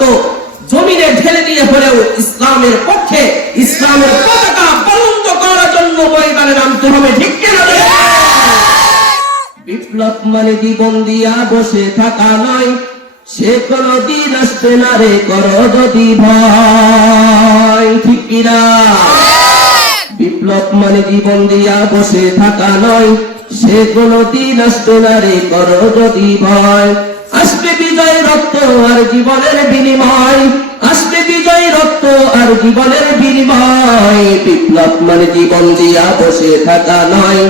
রক্ত জমিনে ঢেলে দিয়ে হলেও ইসলামের পক্ষে ইসলামের পতাকা বুলন্দ করার জন্য ময়দানে নামতে হবে, ঠিক কিনা? বিপ্লব মানে জীবন দিয়া বসে থাকা নয়, সে কোনদিন আসবে না রে করো যদি ভয়, ঠিক কিনা? বিপ্লব মানে জীবন দিয়া বসে থাকা নয়, সে কোনদিন আসবে না রে করো যদি ভয়। আসবে বিজয় রক্ত আর জীবনের বিনিময়, আসবে বিজয় রক্ত আর জীবনের বিনিময়। বিপ্লব মানে জীবন দিয়া বসে থাকা নয়,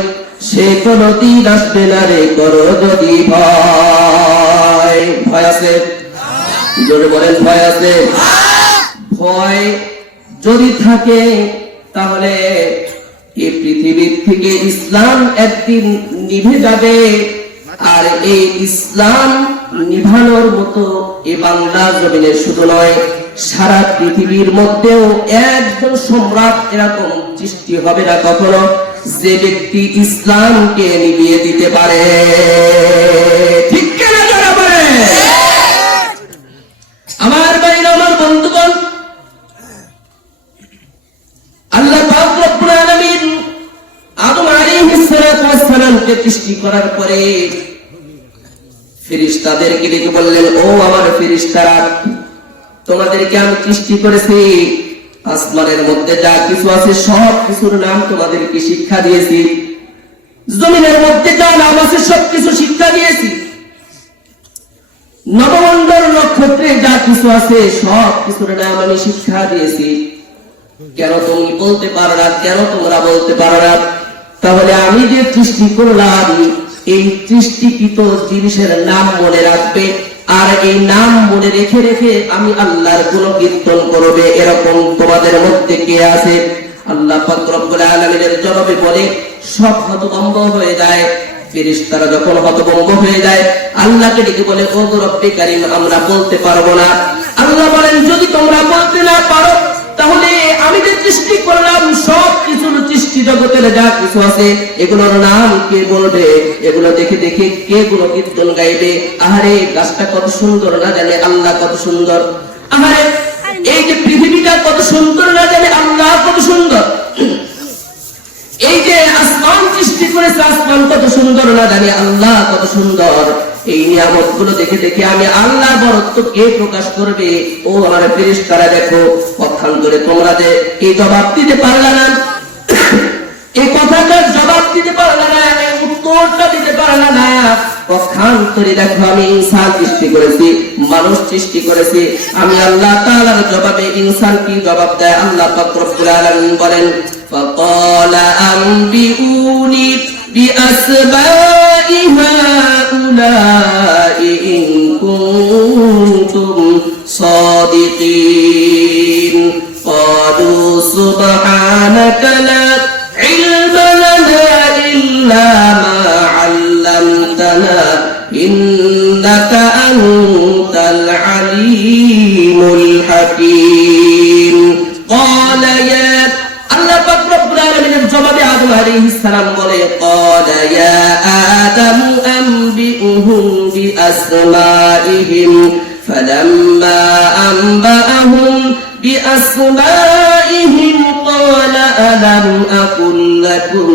সে কোনদিন আসবে না রে করো যদি ভয়। ভয় আছে? জোরে বলেন, ভয় আছে? ভয় যদি থাকে তাহলে এই পৃথিবীর থেকে ইসলাম একদিন নিভে যাবে। আর এই ইসলাম নিভানোর মতো এই বাংলা জমিনে শুধু নয়, সারা পৃথিবীর মধ্যেও একজন সম্রাট এরকম সৃষ্টি হবে না কখনো যে ব্যক্তি ইসলামকে নিভিয়ে দিতে পারে, ঠিক কিনা? যারা বলে আমার ভাইরা, আমার বন্ধুগণ, আল্লাহ পাক রব্বুল আলামিন আদম আলাইহিস সালামকে সৃষ্টি করার পরে ফেরেশতাদেরকে ডেকে বললেন, ও আমার ফেরেশতারা, তোমাদেরকে আমি সৃষ্টি করেছি, আসমানের মধ্যে যা কিছু আছে সব কিছুর নাম তোমাদেরকে শিক্ষা দিয়েছি, জমিনের মধ্যে যা নাম আছে সব কিছু শিক্ষা দিয়েছি, নবমণ্ডল নক্ষত্রে যা কিছু আছে সব কিছুর নাম আমি শিক্ষা দিয়েছি। কেন তুমি বলতে পারো না? কেন তোমরা বলতে পারো না? তাহলে আমি যে সৃষ্টি করলাম এই সৃষ্টিকৃত জিনিসের নাম মনে রাখবে, আর এই নাম মনে রেখে রেখে আমি আল্লাহর গুণকীর্তন করবে, এরকম তোমাদের মধ্যে কে আছে? আল্লাহ পাক রব্বুল আলামিনের জবাবে বলে সব হতভম্ব হয়ে যায়। ফেরেশতারা যখন হতভম্ব হয়ে যায় আল্লাহকে ডেকে বলে, ও রব্বে কারীম, আমরা বলতে পারবো না। আল্লাহ বলেন, যদি তোমরা বলতে না পারো তাহলে আমি যে সৃষ্টি করলাম সব কিছুর সৃষ্টি জগতের যা কিছু আছে এগুলোর নাম কে বলবে? এগুলো দেখে দেখে কে গুণকীর্তন গাইবে? আহারে, গাছটা কত সুন্দর না জানে আল্লাহ কত সুন্দর, আহারে এই যে পৃথিবীটা কত সুন্দর না জানে আল্লাহ কত সুন্দর, এই যে আসমান সৃষ্টি করেছে আসমান কত সুন্দর না জানি আল্লাহ কত সুন্দর। এই নিয়ামত গুলো দেখে দেখে আমি আল্লাহ বরত্ব কে প্রকাশ করবে? ও আমার ফেরেশতারা দেখো, পক্ষান্তরে তোমরা যে এই জবাব দিতে পারলা না, এই কথাটার জবাব দিতে পারলা না, এই উত্তরটা দিতে পারলা না, পক্ষান্তরে দেখো আমি ইনসান সৃষ্টি করেছি, মানুষ সৃষ্টি করেছি। আমি আল্লাহ তাআলার জবাবে ইনসান কি জবাব দেয়? আল্লাহ পাক রব্বুল আলামিন বলেন, فقال أنبئوني بأسماء هؤلاء إن كنتم صادقين قالوا سبحانك لا علم لنا إلا ما علمتنا إنك أنت العليم الحكيم قال يا জবাবে আদম আলাইহিস সালাম বলে, قال يا آدم أنبئهم بأسمائهم فلما أنبأهم بأسمائهم قال ألم أقل لكم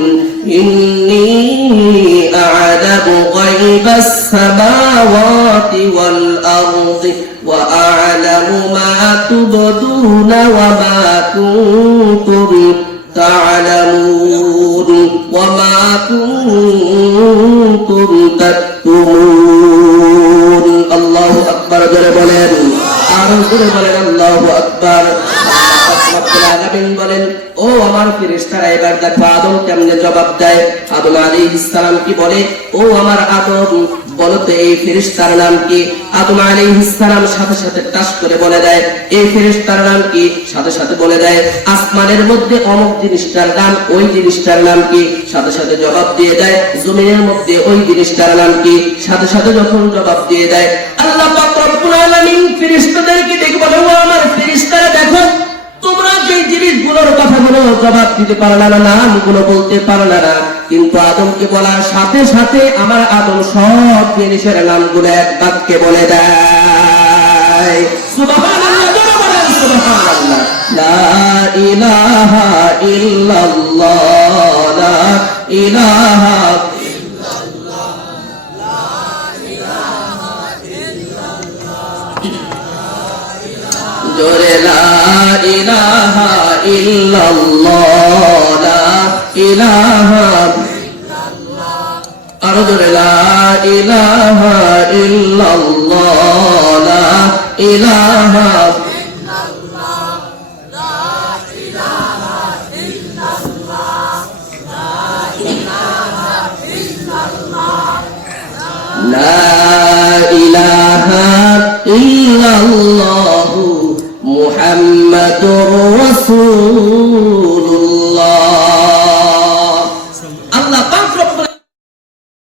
إني أعلم غيب السماوات والأرض وأعلم ما تبدون وما كنتم تعلمون وما كنتم تكتمون الله أكبر জোরে বলেন, আরো জোরে বলেন আল্লাহু আকবার। বলেন, ও আমার ফেরেশতারা, এবার দেখো আদম কেমনে জবাব দেয়। আদম আলাইহিস সালাম কি বলে, ও আমার আদম বলো তো এই ফেরেশতার নাম কি? আদম আলাইহিস সালাম সাথে সাথে টাস করে বলে দেয় এই ফেরেশতার নাম কি, সাথে সাথে বলে দেয় আসমানের মধ্যে অমুক জিনিসটার নাম, ওই জিনিসটার নাম কি, সাথে সাথে জবাব দিয়ে দেয় জমিনের মধ্যে ওই জিনিসটার নাম কি, সাথে সাথে যখন জবাব দিয়ে দেয় আল্লাহ পাক রব্বুল আলামিন ফেরেশতাদেরকে ডেকে বলে, ও আমার ফেরেশতারা দেখো, তোমরা যে জিনিসগুলোর কথাগুলো জবাব দিতে পারলা না, নামগুলো বলতে পারলা না, কিন্তু আদমকে বলার সাথে সাথে আমার আদম সব জিনিসের নামগুলো এক বাক্যে বলে দেয়। সুবহান ইল্লাল্লাহ লা ইলাহা জোরে লা ইলাহা ইল্লাল্লাহ লা ইলাহা আরো জোরে লা ইলাহা ইল্লাল্লাহ লা ইলাহা লা ইলাহা ইল্লাল্লাহু মুহাম্মাদুর রাসূলুল্লাহ